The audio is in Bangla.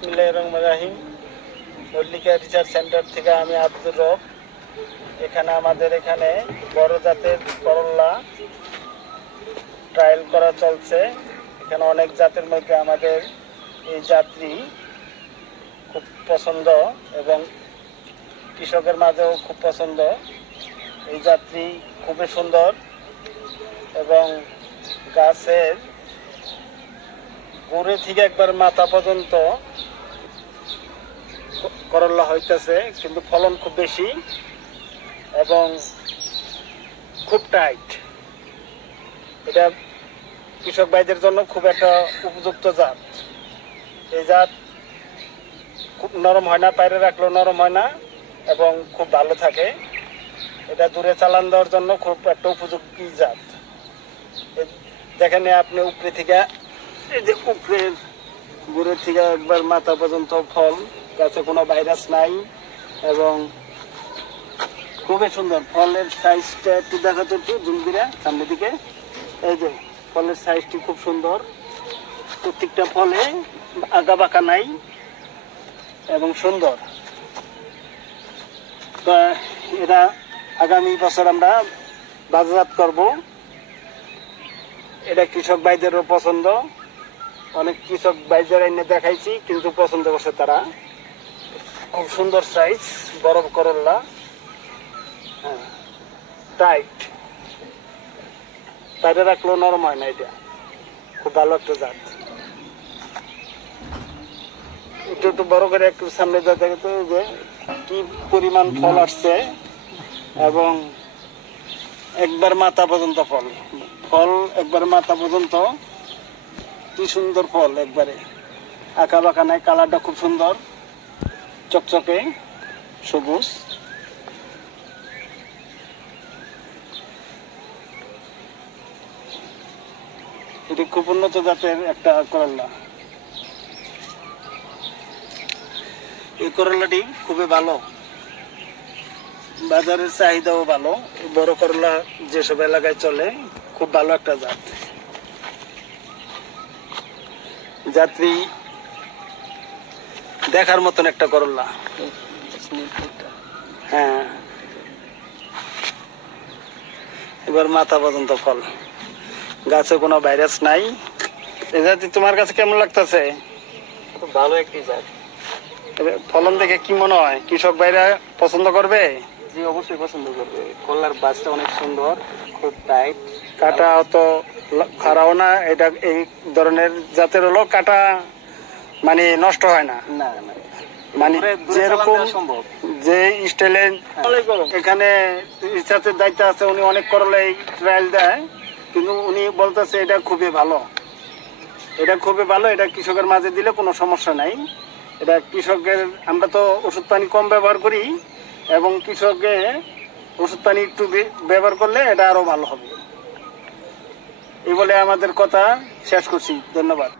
বিসমিল্লাহ রহমান রাহিম। মল্লিকা রিসার্চ সেন্টার থেকে আমি আব্দুর রব। এখানে আমাদের এখানে বড় জাতের করল্লা ট্রায়াল করা চলছে। এখানে অনেক জাতের মধ্যে আমাদের এই যাত্রী খুব পছন্দ এবং কৃষকের মাঝেও খুব পছন্দ। এই যাত্রী খুবই সুন্দর এবং গাছের গোড়ে থেকে একবার মাথা পর্যন্ত করল্লা হইতেছে, কিন্তু ফলন খুব বেশি এবং খুব টাইট এটা কৃষক ভাইদের জন্য খুব একটা উপযুক্ত জাত। এই জাত খুব নরম হয় না বাইরে রাখলেও নরম হয় না এবং খুব ভালো থাকে। এটা দূরে চালান দেওয়ার জন্য খুব একটা উপযোগী জাত। দেখেন আপনি উপরে থেকে, এই যে উপরে গুড়ের থেকে একবার মাথা পর্যন্ত ফল গাছে কোনো ভাইরাস নাই এবং খুবই সুন্দর। ফলের সাইজটা একটু দেখাতো একটু জুমদিরা সামনের দিকে। এই যে, ফলের সাইজটি খুব সুন্দর। প্রত্যেকটা ফলে আগা বাঁকা নাই এবং সুন্দর। এরা আগামী বছর আমরা বাজারজাত করব। এটা কৃষক ভাইদেরও পছন্দ। অনেক কৃষক ভাইদের এনে দেখাইছি, কিন্তু পছন্দ করছে তারা। খুব সুন্দর সাইজ বড় করল্লা হ্যাঁ টাইট বাইরে রাখলেও নরম হয় না এটা। খুব ভালো একটা জাত। একটু একটু বড় করে একটু সামনে যা দেখে যে কি পরিমাণ ফল আসছে এবং একবার মাথা পর্যন্ত ফল। ফল একবার মাথা পর্যন্ত, কি সুন্দর ফল একবারে। আঁকা বাঁকা নাই কালারটা খুব সুন্দর। চকচকে, সবুজ। এটি খুব উন্নত জাতের একটা করল্লা এই করল্লাটি খুবই ভালো। বাজারের চাহিদাও ভালো। বড় করলা যেসব এলাকায় চলে, খুব ভালো একটা জাত। যাত্রী দেখার মতন একটা করল্লা হ্যাঁ। এবার মাথা পর্যন্ত ফল। গাছে কোনো ভাইরাস নাই। এই জাতি তোমার কাছে কেমন লাগতেছে? ভালো একটি জাত। ফলন দেখে কি মনে হয়? কৃষক ভাইরা পছন্দ করবে? জি অবশ্যই পছন্দ করবে। কল্লার বাসটা অনেক সুন্দর খুব টাইট কাটা অত খারাও না। এটা এই ধরনের জাতের হলো কাটা। মানে নষ্ট হয় না। মানে যেরকম যে স্টাইলে এখানে রিসার্চের দায়িত্ব আছে উনি অনেক করলে ট্রায়াল দেয় কিন্তু উনি বলতেছে এটা খুবই ভালো। এটা খুবই ভালো এটা কৃষকের মাঝে দিলে কোনো সমস্যা নাই। এটা কৃষকের আমরা তো ওষুধ পানি কম ব্যবহার করি এবং কৃষকের ওষুধ পানি একটু ব্যবহার করলে এটা আরও ভালো হবে। এই বলে আমাদের কথা শেষ করছি। ধন্যবাদ।